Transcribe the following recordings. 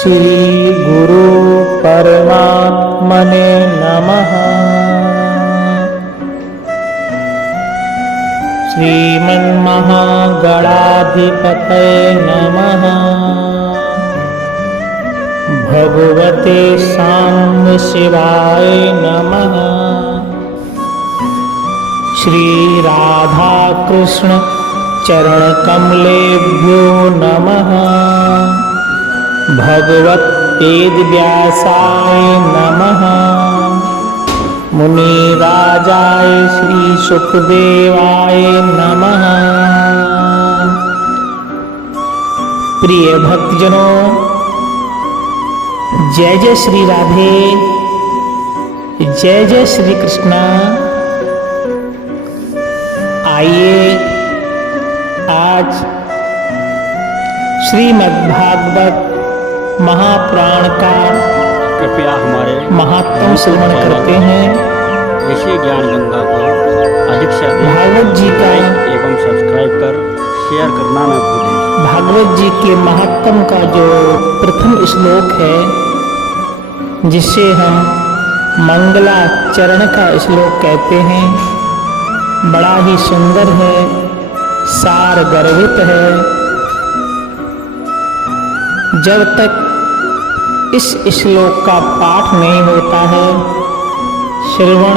श्री गुरु परमात्मने नमः। श्रीमन्महागणाधिपतये नमः। भगवते साम्बशिवाय नमः। श्री राधा कृष्ण चरण कमलेभ्यो नमः। भगवत वेद व्यासाय नमः। मुनि राजाय श्री सुखदेवाय नमः। प्रिय भक्तजनों, जय जय श्री राधे, जय जय श्री कृष्णा। आइए आज श्रीमद्भागवत महापुराण का कृपया हमारे महात्म श्रवण करते हैं। ऋषि ज्ञान गंगा को अधिक से अधिक भागवत जी का एवं सब्सक्राइब कर शेयर करना न भूलें। भागवत जी के महात्म का जो प्रथम श्लोक है, जिसे हम मंगलाचरण का श्लोक कहते हैं, बड़ा ही सुंदर है, सार गर्भित है। जब तक इस श्लोक का पाठ नहीं होता है, श्रवण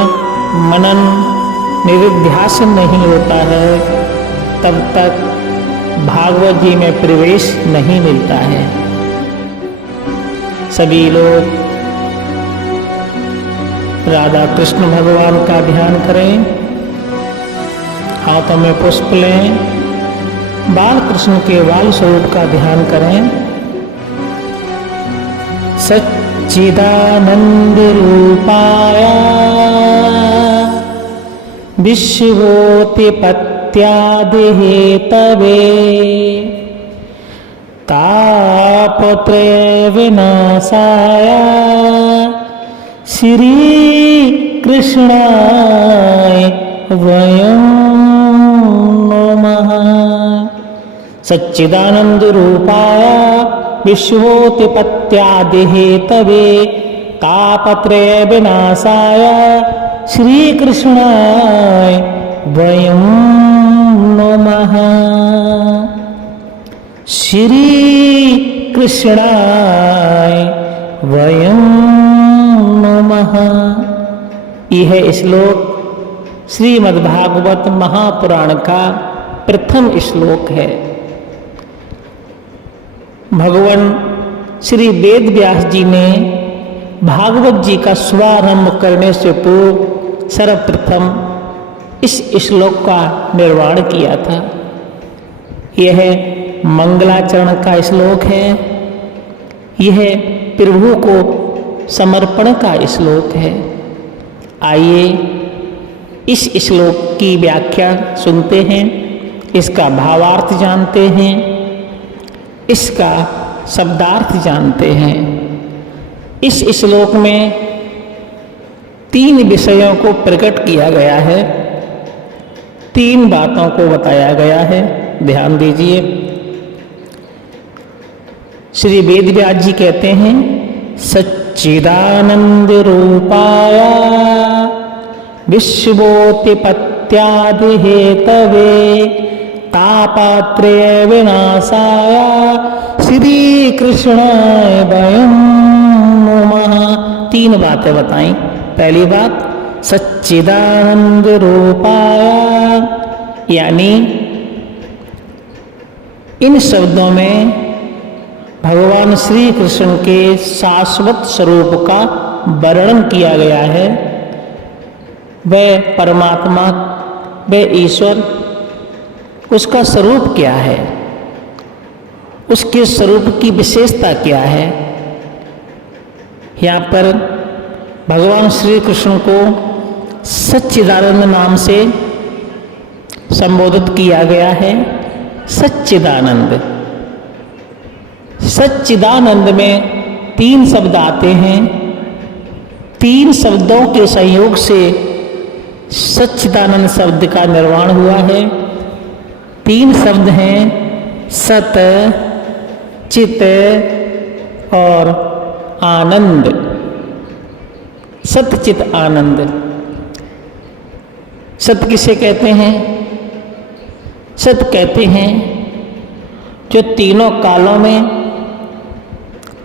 मनन निधिध्यासन नहीं होता है, तब तक भागवत जी में प्रवेश नहीं मिलता है। सभी लोग राधा कृष्ण भगवान का ध्यान करें, हाथों में पुष्प लें, बाल कृष्ण के बाल स्वरूप का ध्यान करें। सच्चिदानंद रूपाय विश्वोत्पत्त्यादिहेतवे तापत्रय विनाशाय श्री कृष्णाय वयं नमः। सच्चिदानंद रूपाय विश्वोत्पत्त्यादिहेतवे तापत्रय विनाशाय श्री कृष्णाय वयं नमः। श्री कृष्णाय वयं नमः। यह श्लोक श्रीमद्भागवत महापुराण का प्रथम श्लोक है। भगवान श्री वेद व्यास जी ने भागवत जी का शुभारंभ करने से पूर्व सर्वप्रथम इस श्लोक का निर्माण किया था। यह मंगलाचरण का श्लोक है। यह प्रभु को समर्पण का श्लोक है। आइए इस श्लोक की व्याख्या सुनते हैं, इसका भावार्थ जानते हैं, इसका शब्दार्थ जानते हैं। इस श्लोक में 3 विषयों को प्रकट किया गया है, 3 बातों को बताया गया है। ध्यान दीजिए। श्री वेद व्यास जी कहते हैं, सच्चिदानंद रूपाय विश्वोत्पत्त्यादिहेतवे तापत्रय विनाशाय श्री कृष्णाय वयं नमः। 3 बातें बताई। पहली बात, सच्चिदानंद रूपाय, यानी इन शब्दों में भगवान श्री कृष्ण के शाश्वत स्वरूप का वर्णन किया गया है। वह परमात्मा, वह ईश्वर, उसका स्वरूप क्या है, उसके स्वरूप की विशेषता क्या है। यहाँ पर भगवान श्री कृष्ण को सच्चिदानंद नाम से संबोधित किया गया है। सच्चिदानंद, सच्चिदानंद में 3 शब्द आते हैं। 3 शब्दों के संयोग से सच्चिदानंद शब्द का निर्माण हुआ है। 3 शब्द हैं, सत, चित और आनंद, सतचित आनंद। सत किसे कहते हैं? सत कहते हैं जो तीनों कालों में,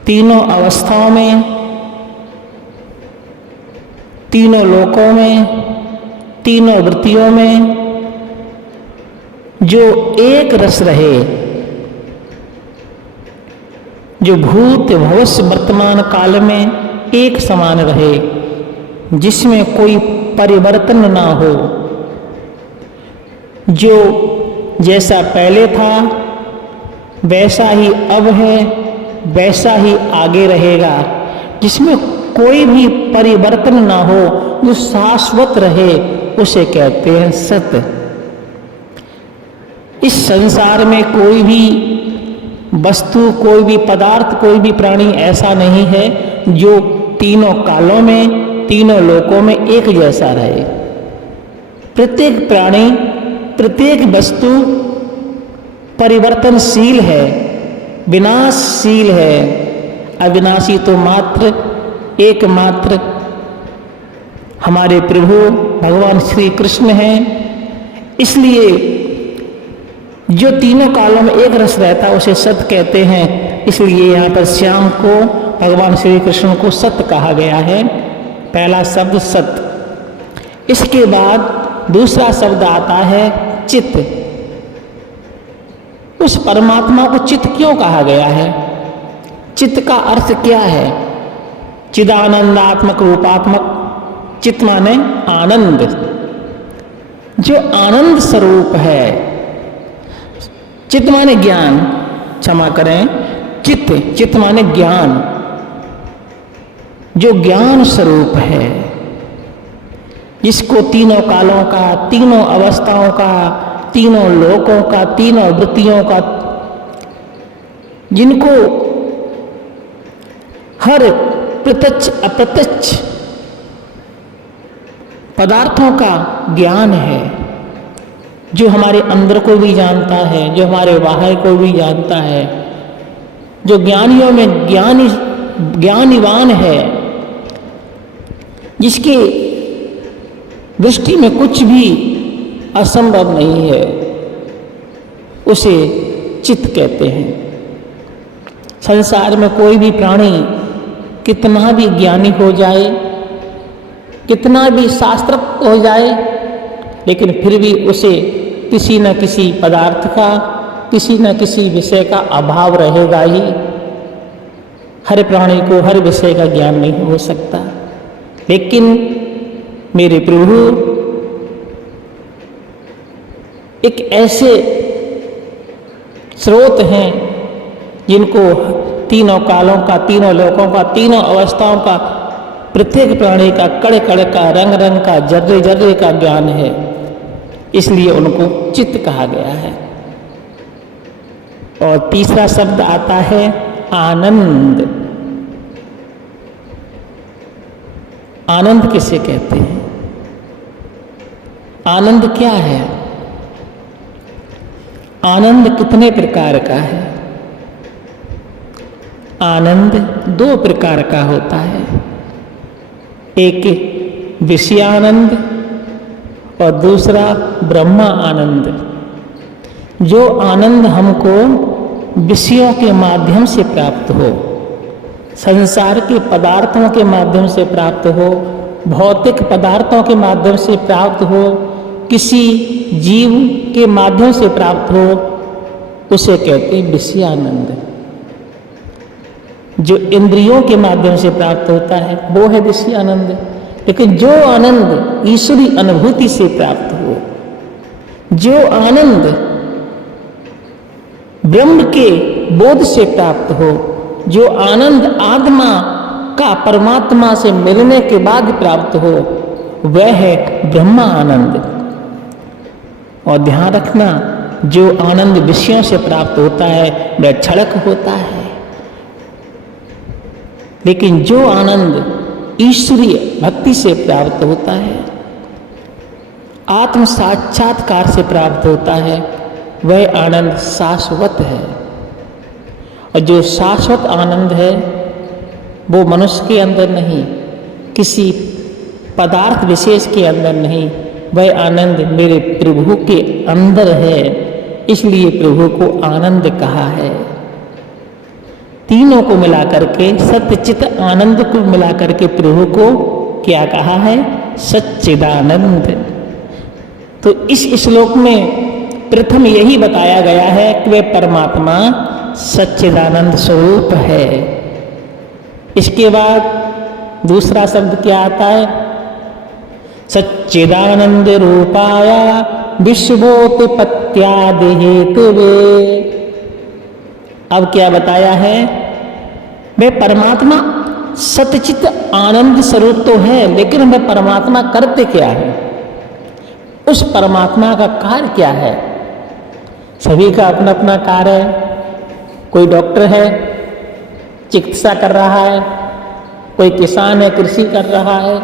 तीनों अवस्थाओं में, तीनों लोकों में, तीनों वृत्तियों में जो एक रस रहे, जो भूत भविष्य वर्तमान काल में एक समान रहे, जिसमें कोई परिवर्तन ना हो, जो जैसा पहले था वैसा ही अब है, वैसा ही आगे रहेगा, जिसमें कोई भी परिवर्तन ना हो, जो शाश्वत रहे, उसे कहते हैं सत। इस संसार में कोई भी वस्तु, कोई भी पदार्थ, कोई भी प्राणी ऐसा नहीं है जो तीनों कालों में, तीनों लोकों में एक जैसा रहे। प्रत्येक प्राणी, प्रत्येक वस्तु परिवर्तनशील है, विनाशशील है। अविनाशी तो मात्र एकमात्र हमारे प्रभु भगवान श्री कृष्ण हैं। इसलिए जो तीनों कालों में एक रस रहता है उसे सत कहते हैं। इसलिए यहाँ पर श्याम को, भगवान श्री कृष्ण को सत कहा गया है। पहला शब्द सत। इसके बाद दूसरा शब्द आता है चित। उस परमात्मा को चित क्यों कहा गया है? चित का अर्थ क्या है? चिदानंदात्मक रूपात्मक। चित माने आनंद, जो आनंद स्वरूप है। चित माने ज्ञान, क्षमा करें, चित माने ज्ञान, जो ज्ञान स्वरूप है, जिसको तीनों कालों का, तीनों अवस्थाओं का, तीनों लोकों का, तीनों वृत्तियों का, जिनको हर प्रत्यक्ष अप्रत्यक्ष पदार्थों का ज्ञान है, जो हमारे अंदर को भी जानता है, जो हमारे बाहर को भी जानता है, जो ज्ञानियों में ज्ञानीवान है, जिसकी दृष्टि में कुछ भी असंभव नहीं है, उसे चित कहते हैं। संसार में कोई भी प्राणी कितना भी ज्ञानी हो जाए, कितना भी शास्त्रज्ञ हो जाए, लेकिन फिर भी उसे किसी न किसी पदार्थ का, किसी न किसी विषय का अभाव रहेगा ही। हर प्राणी को हर विषय का ज्ञान नहीं हो सकता। लेकिन मेरे प्रभु एक ऐसे स्रोत हैं जिनको तीनों कालों का, तीनों लोकों का, तीनों अवस्थाओं का, प्रत्येक प्राणी का, कण कण का, रंग रंग का, जर्रे जर्रे का ज्ञान है। इसलिए उनको चित्त कहा गया है। और तीसरा शब्द आता है आनंद। आनंद किसे कहते हैं? आनंद क्या है? आनंद कितने प्रकार का है? आनंद दो प्रकार का होता है। एक विषयानंद और दूसरा ब्रह्मा आनंद। जो आनंद हमको विषयों के माध्यम से प्राप्त हो, संसार के पदार्थों के माध्यम से प्राप्त हो, भौतिक पदार्थों के माध्यम से प्राप्त हो, किसी जीव के माध्यम से प्राप्त हो, उसे कहते हैं विषयानंद। जो इंद्रियों के माध्यम से प्राप्त होता है वो है विषयानंद। लेकिन जो आनंद ईश्वरी अनुभूति से प्राप्त हो, जो आनंद ब्रह्म के बोध से प्राप्त हो, जो आनंद आत्मा का परमात्मा से मिलने के बाद प्राप्त हो, वह है ब्रह्मा आनंद। और ध्यान रखना, जो आनंद विषयों से प्राप्त होता है वह क्षणिक होता है, लेकिन जो आनंद ईश्वरीय भक्ति से प्राप्त होता है, आत्म साक्षात्कार से प्राप्त होता है, वह आनंद शाश्वत है। और जो शाश्वत आनंद है वो मनुष्य के अंदर नहीं, किसी पदार्थ विशेष के अंदर नहीं, वह आनंद मेरे प्रभु के अंदर है, इसलिए प्रभु को आनंद कहा है। तीनों को मिला करके, सत्य चित आनंद को मिला करके प्रभु को क्या कहा है? सच्चिदानंद। तो इस श्लोक में प्रथम यही बताया गया है कि वह परमात्मा सच्चिदानंद स्वरूप है। इसके बाद दूसरा शब्द क्या आता है? सच्चिदानंद रूपाया विश्वोत्पत्त्यादि हेतुवे। अब क्या बताया है? वे परमात्मा सतचित आनंद स्वरूप तो है, लेकिन वे परमात्मा करते क्या है? उस परमात्मा का कार्य क्या है? सभी का अपना अपना कार्य है। कोई डॉक्टर है, चिकित्सा कर रहा है, कोई किसान है, कृषि कर रहा है,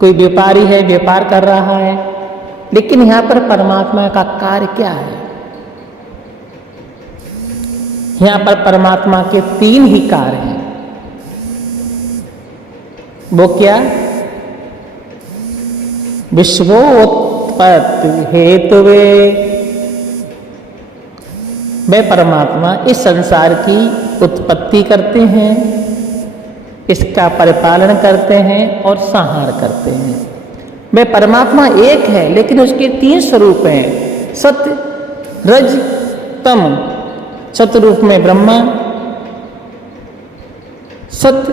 कोई व्यापारी है, व्यापार कर रहा है। लेकिन यहां पर परमात्मा का कार्य क्या है? यहां पर परमात्मा के तीन ही कार्य हैं। वो क्या? विश्वोत्पत्ति हेतुवे। वे परमात्मा इस संसार की उत्पत्ति करते हैं, इसका परिपालन करते हैं और संहार करते हैं। वे परमात्मा एक है, लेकिन उसके तीन स्वरूप हैं, सत्य, रज, तम। सत्य रूप में ब्रह्मा, सत्य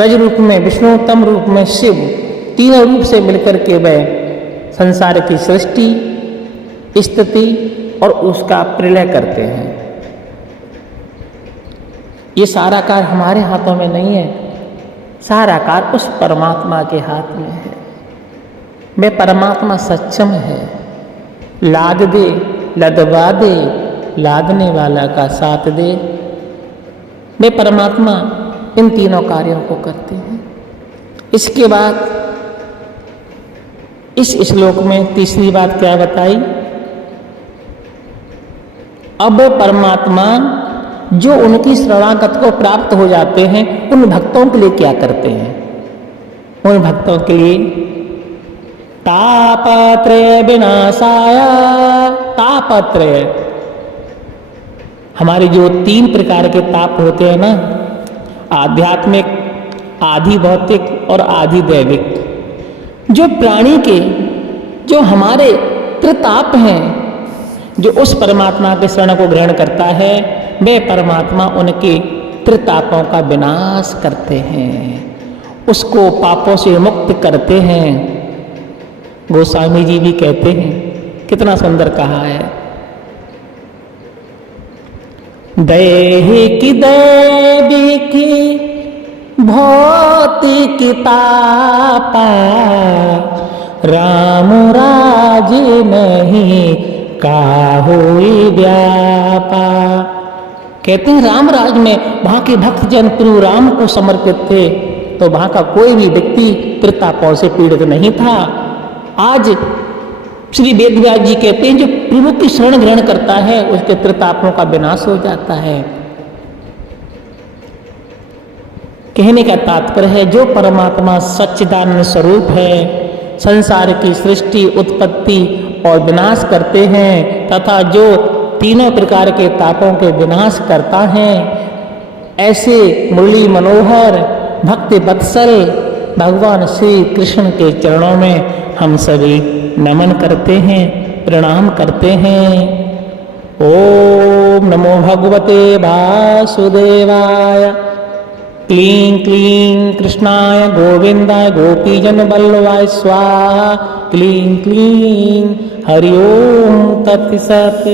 रज रूप में विष्णु, तम रूप में शिव। तीनों रूप से मिलकर के वह संसार की सृष्टि, स्थिति और उसका प्रलय करते हैं। ये सारा कार्य हमारे हाथों में नहीं है, सारा कार्य उस परमात्मा के हाथ में है। वह परमात्मा सक्षम है। लाद दे, लदवा दे, लादने वाला का साथ दे। वे परमात्मा इन तीनों कार्यों को करते हैं। इसके बाद इस श्लोक में तीसरी बात क्या बताई? अब परमात्मा जो उनकी शरणागत को प्राप्त हो जाते हैं, उन भक्तों के लिए क्या करते हैं? उन भक्तों के लिए तापत्रय विनाशाय। तापत्रय हमारे जो तीन प्रकार के ताप होते हैं ना, आध्यात्मिक, आधि भौतिक और आधि दैविक। जो प्राणी के, जो हमारे त्रिताप हैं, जो उस परमात्मा के शरण को ग्रहण करता है, वे परमात्मा उनके त्रितापों का विनाश करते हैं, उसको पापों से मुक्त करते हैं। गोस्वामी जी भी कहते हैं, कितना सुंदर कहा है, दैहिक दैविक भौतिक तापा, राम राज नहीं काहुई व्यापा। कहते हैं राम राज में वहां के भक्त जन प्रभु राम को समर्पित थे, तो वहां का कोई भी व्यक्ति त्रितापों से पीड़ित नहीं था। आज श्री वेद व्यास जी कहते हैं, जो प्रभु की शरण ग्रहण करता है उसके त्रितापों का विनाश हो जाता है। कहने का तात्पर्य है, जो परमात्मा सच्चिदानंद स्वरूप है, संसार की सृष्टि, उत्पत्ति और विनाश करते हैं, तथा जो तीनों प्रकार के तापों के विनाश करता है, ऐसे मुरली मनोहर भक्ति वत्सल भगवान श्री कृष्ण के चरणों में हम सभी नमन करते हैं, प्रणाम करते हैं। ओम नमो भगवते वासुदेवाय। क्लीं क्लीं कृष्णाय गोविंदाय गोपीजन वल्लभाय स्वाहा। क्लीं क्लीं हरि ओम तत्सत्।